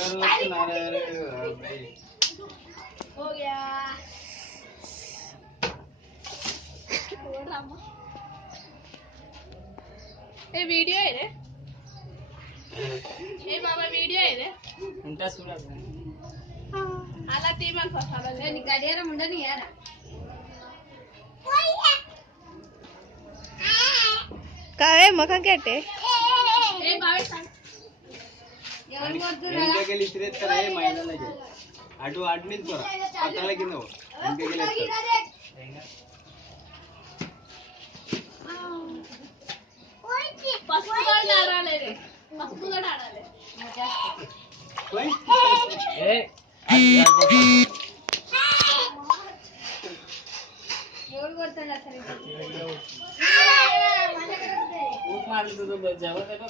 हो गया ये वीडियो है रे ये मामा वीडियो है रे उनका सुना आला तीमन फसाला ले निकालिए रे मुंडा नहीं यार काय मका केटे ए बावे सांग ఎంకకెళ్ళి ఇసిరేస్తారా ఏ మైదానకి అటు అటు నుంచి పోరా పక్కల కింద ఎంకకెళ్ళి పసుపుగా ఆడాలి రే పసుపుగా ఆడాలి ఏ ఎవరు కొడతాడు అసలు ऊट मार दो तो जाओ देखो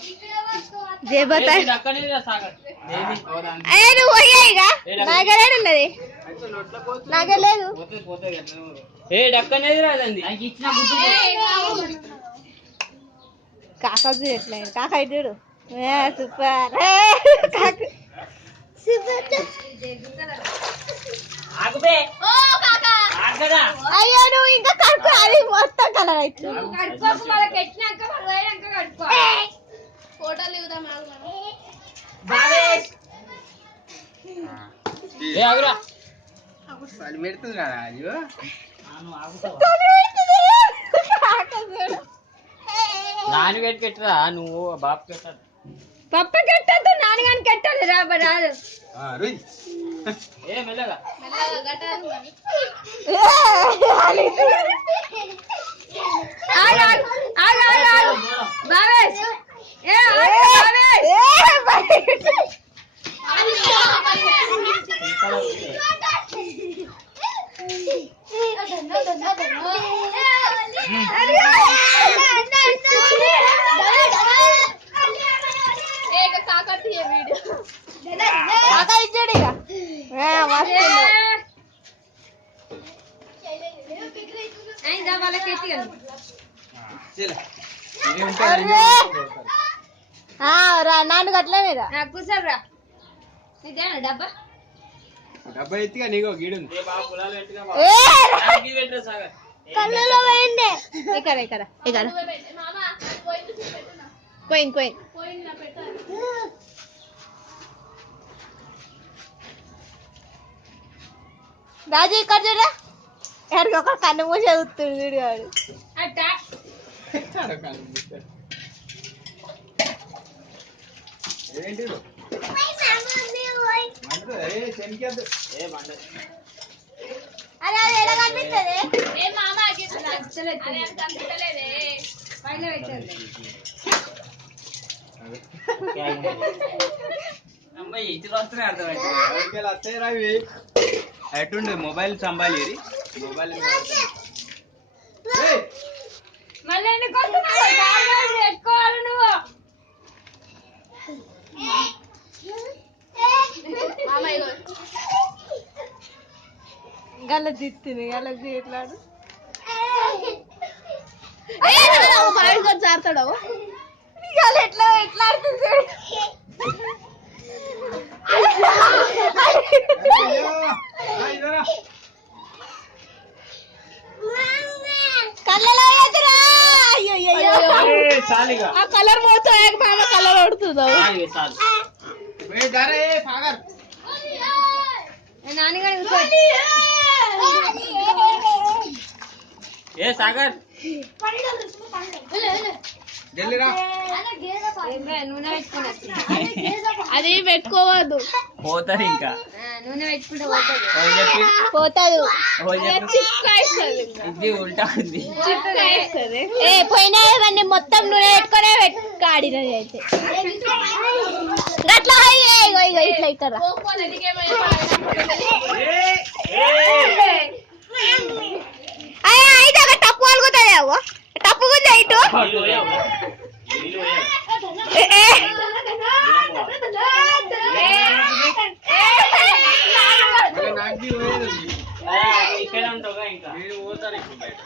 जे बता ढक्कन नहीं रहा सागर देवी और అయ్యా నువ్వు పోయాయిగా నాగలేడు ఉన్నది అయితే నోట్ల పోతు నాగలేదు పోతే పోతే గట్లనే ఏ ఢక్కన్ नहीं रहा దండి నాకు ఇచ్చిన గుడ్డు కాకా ఎట్లా కాకా ఇడు సూపర్ కాకా సూపర్ ఆగుబే ఓ కాకా ఆగదా అయ్యో నువ్వు ఇంకా కడుపు అది మొత్తం కలర్ అవుతుంది కడుకోకు వాళ్ళకి ఎట్టినాక వాళ్ళు పోయాక కడుకో ఫోటోలు ఇవ్వదాం ఆగు బావేష్ ఏ ఆగురా అది పెడుతుంది కదా అయ్యో నాను ఆగుతావా నాని పెట్టి పెట్టరా నువ్వు బాప్ పెట్టా పప్ప కట్టదు నాన్నగాని కట్టాలి రాదు రుయ్ ఏ మెల్లగా మెల్లగా గటాలు బావేష్ एक काका थी ये वीडियो కాకా ఇచ్చాడు ఇక మస్తు ainda vale que tiene చల నాన్న గట్లే మీద కూర్చోరా ఇదేనా డబ్బా డబ్బా ఎత్తిగా నీకో గీడుంది ఏ బాప్ గులాలు పెట్టిగా బాప్ ఏ ఆగి పెట్టరా సాగర్ కళ్ళలో పోయింది ఇక్కడ మామా పోయింది పెట్టనా పోయింది పోయింది నా పెట్టాలి రాజు ఇక్కడ చూడరా ఎక్కడికి ఒక కన్ను మూసి చదువుతుంది వీడియో అట్ట ఏంటి చెనికేద్దు ఏ బండ అరే అది ఎలా కనిపిస్తుంది ఏ మామా అరే అంత కనిపించలేదే పైన పెట్టారు అమ్మాయి ఇటు వస్తనే అర్థమైంది ఎవరికెళ్ళి వస్తాయి రావి ఎటుండే మొబైల్ సంభాలి మొబైల్ మళ్ళీ ఎందుకు వస్తున్నావు పెట్టుకోవాలి నువ్వు మామ ఇగో గల దిత్తుంది గల తీట్లాడు జారుతాడు గల ఎట్లా ఆడుతుంది కళ్ళలో ఎదురా అయ్యో చాలిగా ఆ కలర్ పోతా మామ కలర్ పడుతుందో చాలు సాగర్ నాన్నగారు ఏ సాగర్ జల్లిరా నూనె పెట్టుకున్నా అది పెట్టుకోవద్దు పోతారు ఇంకా నూనె పెట్టుకుంటే ఓ చెప్పి పోతాదు ఓ చెప్పి ఇది ఉల్టా ఉంది ఏ పోయినా ఇవన్నీ మొత్తం నూనె పెట్టుకునే ఆడినది అయితే అట్లా ఇగో ఇట్లా ఇక్కడ అయితే ఒక టప్పు అలుగుతుంది అవ్వ టప్పు గుంజా ఇటు నాకు పోయేది ఇక్కడ ఉంటావుగా ఇంకా నేను పోతాను ఇప్పుడు బయట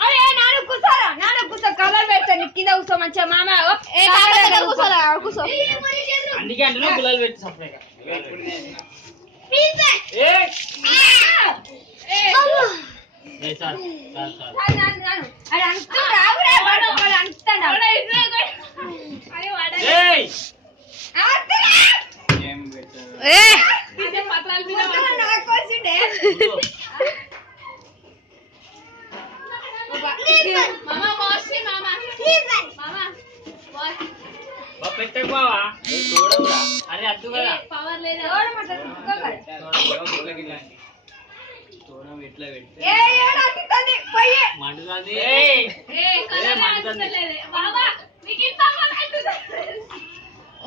అరే నాన్న కూర్చోరా నాన్న కూర్చో కలర్ పెట్టండి కింద కూర్చో మంచిగా మామ కూర్చో అందుకే అంటున్నా గులాలు పెట్టి సపరేట్గా ఏం పెట్టారు పెట్టకు బావా చూడవురా అరే అద్దు కదా పవర్ లేదా చూడం ఎట్లా పెడితే మండుతుంది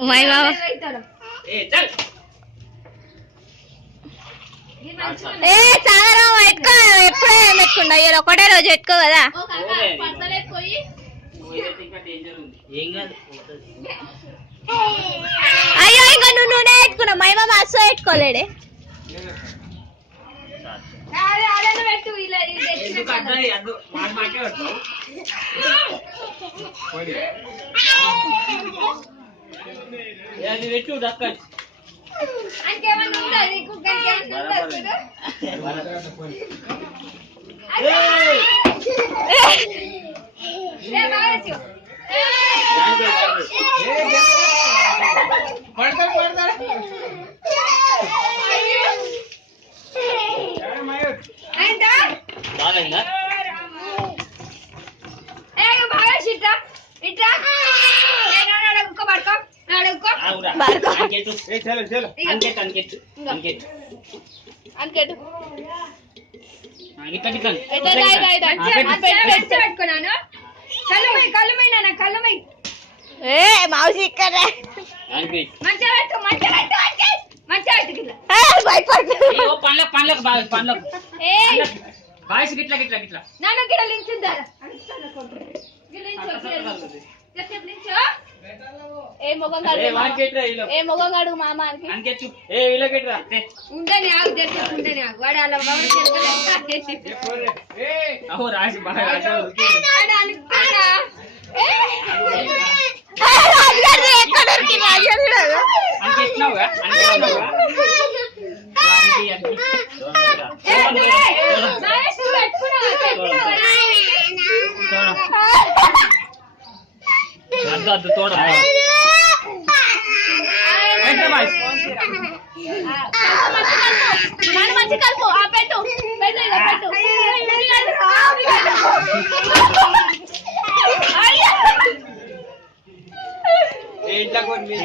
మై బాబా చల్ ఏ సాగరం పెట్టుకో ఎప్పుడే పెట్టుకుండా అయ్యారు ఒకటే రోజు పెట్టుకో కదా డేంజర్ ఉంది ఏం కాదు అయ్యో ఇంకా నువ్వు నూనె పెట్టుకున్నావు మై బాబా అస్సలు పెట్టుకోలేడే ఎందుకు అద్దాయి అద్దు మాకే వస్తావు అది పెట్టు దక్కని బాగా పెట్టుకున్నాను కళ్ళమై ఏ మావుసి ఇక్కడ మంచిగా పెట్టు భయపడు పండ్లకు బాయ్స్ గిట్లా గిట్లా గిట్లా నన్ను గిడ లించుందారా ఏ మొగం కాడు మామానికి ఉండని ఆగు తెలుసు ఉండని ఆగు వాడు అలా రాసి బాగా అద్దు తోడ మంచి కలుపు పెట్టు ఇంట్లో కొన్ని